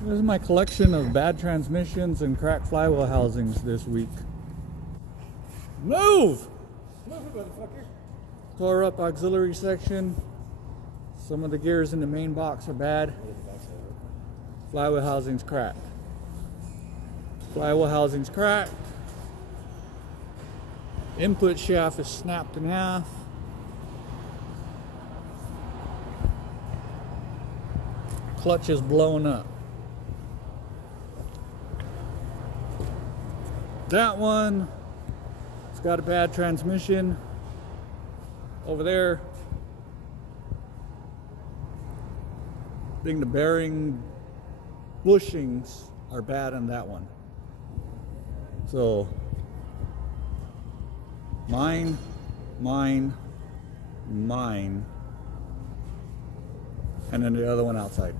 This is my collection of bad transmissions and cracked flywheel housings this week. Move! Move it, motherfucker. Tore up auxiliary section. Some of the gears in the main box are bad. Flywheel housing's cracked. Flywheel housing's cracked. Input shaft is snapped in half. Clutch is blown up. That one, it's got a bad transmission. Over there, I think the bearing bushings are bad on that one. So, mine, and then the other one outside.